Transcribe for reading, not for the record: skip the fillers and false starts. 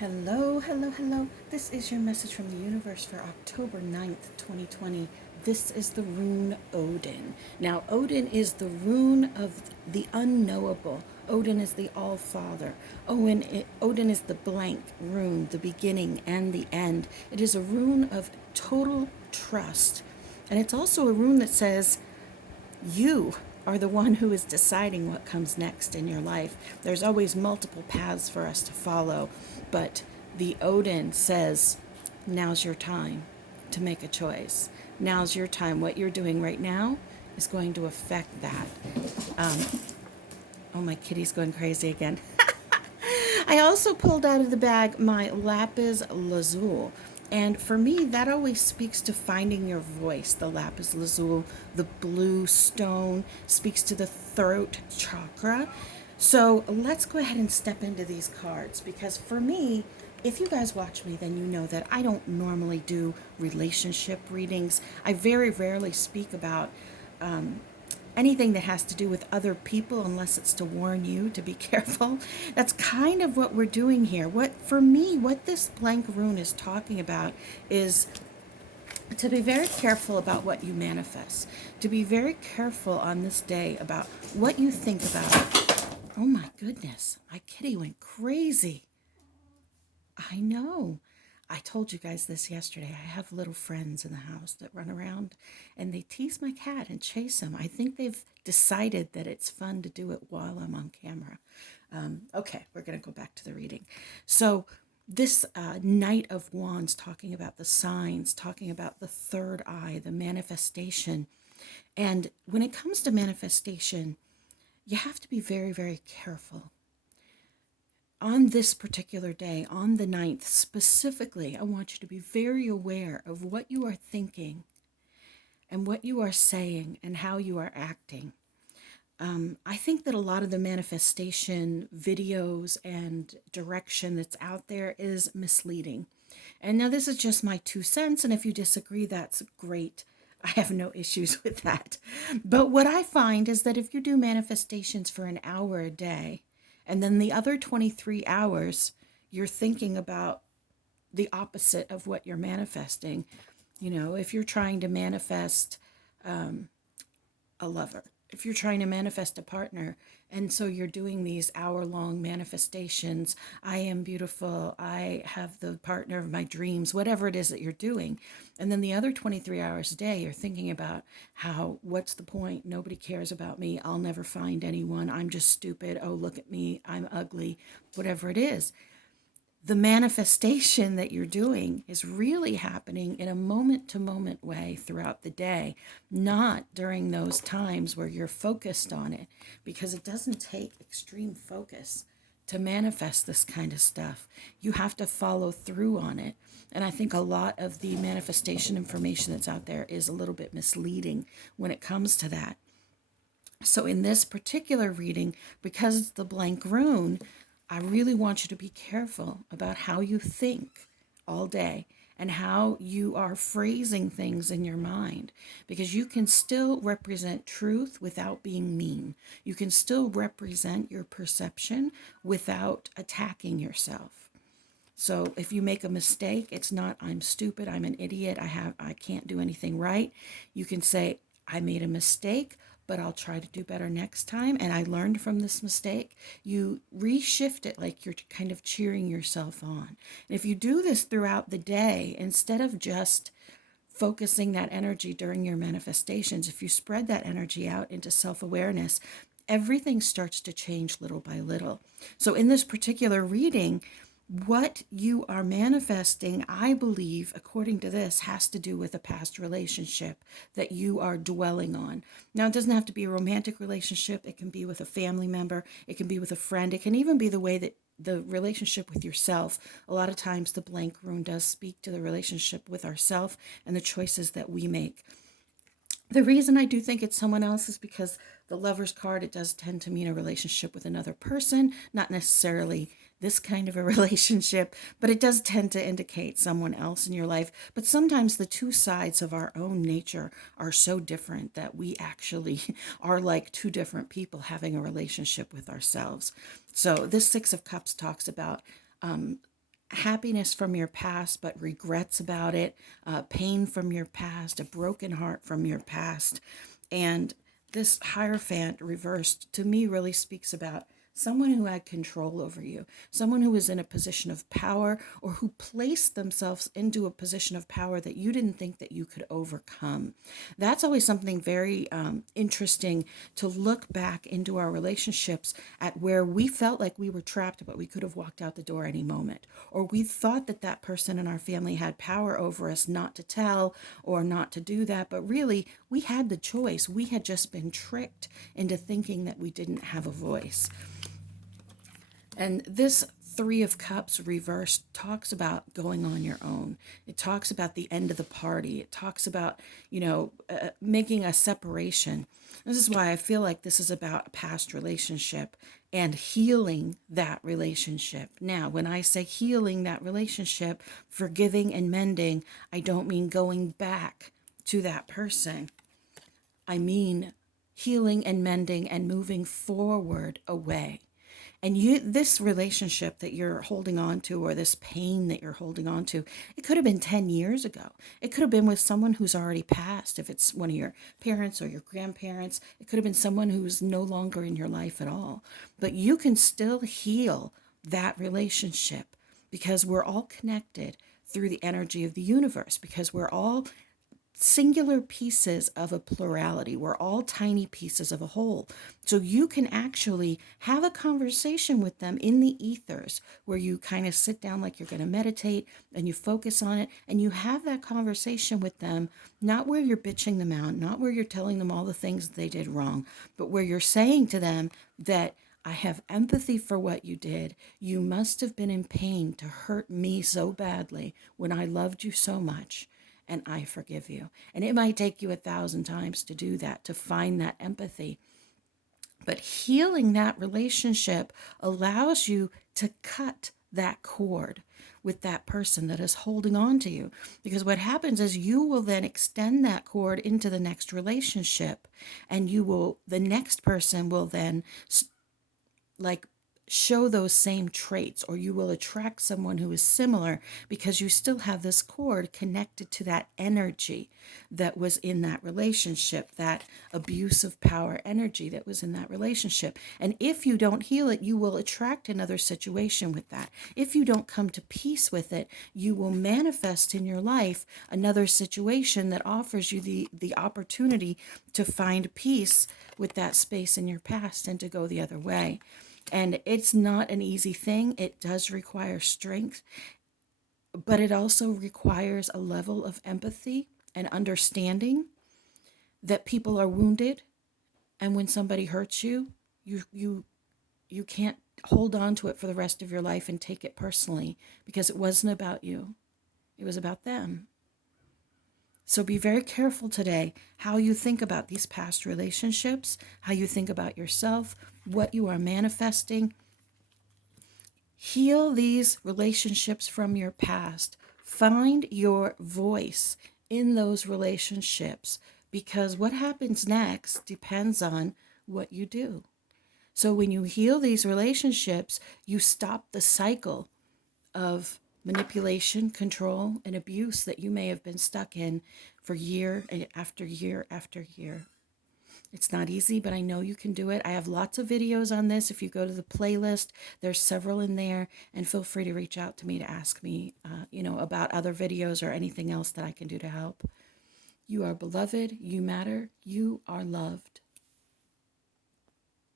Hello, hello, hello. This is your message from the universe for October 9th, 2020. This is the rune Odin. Now, Odin is the rune of the unknowable. Odin is the All Father. Odin is the blank rune, the beginning and the end. It is a rune of total trust. And it's also a rune that says, you are the one who is deciding what comes next in your life. There's always multiple paths for us to follow, but the Odin says, now's your time to make a choice. Now's your time. What you're doing right now is going to affect that. Oh, my kitty's going crazy again. I also pulled out of the bag my lapis lazuli. And for me, that always speaks to finding your voice. The lapis lazuli, the blue stone, speaks to the throat chakra. So let's go ahead and step into these cards because for me, if you guys watch me, then you know that I don't normally do relationship readings. I very rarely speak about anything that has to do with other people unless it's to warn you to be careful. That's kind of what we're doing here. What for me, what this blank rune is talking about is to be very careful about what you manifest. To be very careful on this day about what you think about it. Oh my goodness, my kitty went crazy. I know. I told you guys this yesterday. I have little friends in the house that run around and they tease my cat and chase him. I think they've decided that it's fun to do it while I'm on camera. Okay, we're going to go back to the reading. So, this Knight of Wands talking about the signs, talking about the third eye, the manifestation. And when it comes to manifestation, you have to be very, very careful on this particular day, on the 9th specifically. I want you to be very aware of what you are thinking and what you are saying and how you are acting. I think that a lot of the manifestation videos and direction that's out there is misleading. And now this is just my 2 cents, and if you disagree, that's great. I have no issues with that. But what I find is that if you do manifestations for an hour a day, and then the other 23 hours, you're thinking about the opposite of what you're manifesting. You know, if you're trying to manifest a lover, if you're trying to manifest a partner, and so you're doing these hour-long manifestations, I am beautiful, I have the partner of my dreams, whatever it is that you're doing. And then the other 23 hours a day, you're thinking about how, what's the point? Nobody cares about me. I'll never find anyone. I'm just stupid. Oh, look at me. I'm ugly. Whatever it is, the manifestation that you're doing is really happening in a moment to moment way throughout the day, not during those times where you're focused on it, because it doesn't take extreme focus to manifest this kind of stuff. You have to follow through on it. And I think a lot of the manifestation information that's out there is a little bit misleading when it comes to that. So in this particular reading, because it's the blank rune, I really want you to be careful about how you think all day and how you are phrasing things in your mind, because you can still represent truth without being mean. You can still represent your perception without attacking yourself. So if you make a mistake, it's not I'm stupid, I'm an idiot, I can't do anything right. You can say I made a mistake, but I'll try to do better next time. And I learned from this mistake. You reshift it like you're kind of cheering yourself on. And if you do this throughout the day, instead of just focusing that energy during your manifestations, if you spread that energy out into self-awareness, everything starts to change little by little. So in this particular reading, what you are manifesting, I believe, according to this, has to do with a past relationship that you are dwelling on. Now, it doesn't have to be a romantic relationship. It can be with a family member. It can be with a friend. It can even be the way that the relationship with yourself. A lot of times the blank rune does speak to the relationship with ourself and the choices that we make. The reason I do think it's someone else is because the Lover's card, it does tend to mean a relationship with another person, not necessarily this kind of a relationship, but it does tend to indicate someone else in your life. But sometimes the two sides of our own nature are so different that we actually are like two different people having a relationship with ourselves. So this Six of Cups talks about happiness from your past, but regrets about it, pain from your past, a broken heart from your past. And this Hierophant reversed to me really speaks about someone who had control over you, someone who was in a position of power or who placed themselves into a position of power that you didn't think that you could overcome. That's always something very interesting to look back into our relationships at where we felt like we were trapped, but we could have walked out the door any moment. Or we thought that that person in our family had power over us not to tell or not to do that. But really, we had the choice. We had just been tricked into thinking that we didn't have a voice. And this Three of Cups reversed talks about going on your own. It talks about the end of the party. It talks about, making a separation. This is why I feel like this is about a past relationship and healing that relationship. Now, when I say healing that relationship, forgiving and mending, I don't mean going back to that person. I mean healing and mending and moving forward away. And this relationship that you're holding on to, or this pain that you're holding on to, it could have been 10 years ago. It could have been with someone who's already passed. If it's one of your parents or your grandparents, it could have been someone who's no longer in your life at all. But you can still heal that relationship because we're all connected through the energy of the universe, because we're all singular pieces of a plurality. We're all tiny pieces of a whole. So you can actually have a conversation with them in the ethers where you kind of sit down like you're going to meditate and you focus on it and you have that conversation with them, not where you're bitching them out, not where you're telling them all the things they did wrong, but where you're saying to them that I have empathy for what you did. You must have been in pain to hurt me so badly when I loved you so much, and I forgive you. And it might take you 1,000 times to do that, to find that empathy. But healing that relationship allows you to cut that cord with that person that is holding on to you. Because what happens is you will then extend that cord into the next relationship, and the next person will then like show those same traits, or you will attract someone who is similar because you still have this cord connected to that energy that was in that relationship, that abusive power energy that was in that relationship. And if you don't heal it, you will attract another situation with that. If you don't come to peace with it, you will manifest in your life another situation that offers you the opportunity to find peace with that space in your past and to go the other way. And it's not an easy thing. It does require strength, but it also requires a level of empathy and understanding that people are wounded. And when somebody hurts you, you can't hold on to it for the rest of your life and take it personally, because it wasn't about you. It was about them. So be very careful today how you think about these past relationships, how you think about yourself, what you are manifesting. Heal these relationships from your past. Find your voice in those relationships, because what happens next depends on what you do. So when you heal these relationships, you stop the cycle of manipulation, control, and abuse that you may have been stuck in for year after year after year. It's not easy, but I know you can do it. I have lots of videos on this. If you go to the playlist, there's several in there, and feel free to reach out to me to ask me, about other videos or anything else that I can do to help. You are beloved. You matter. You are loved.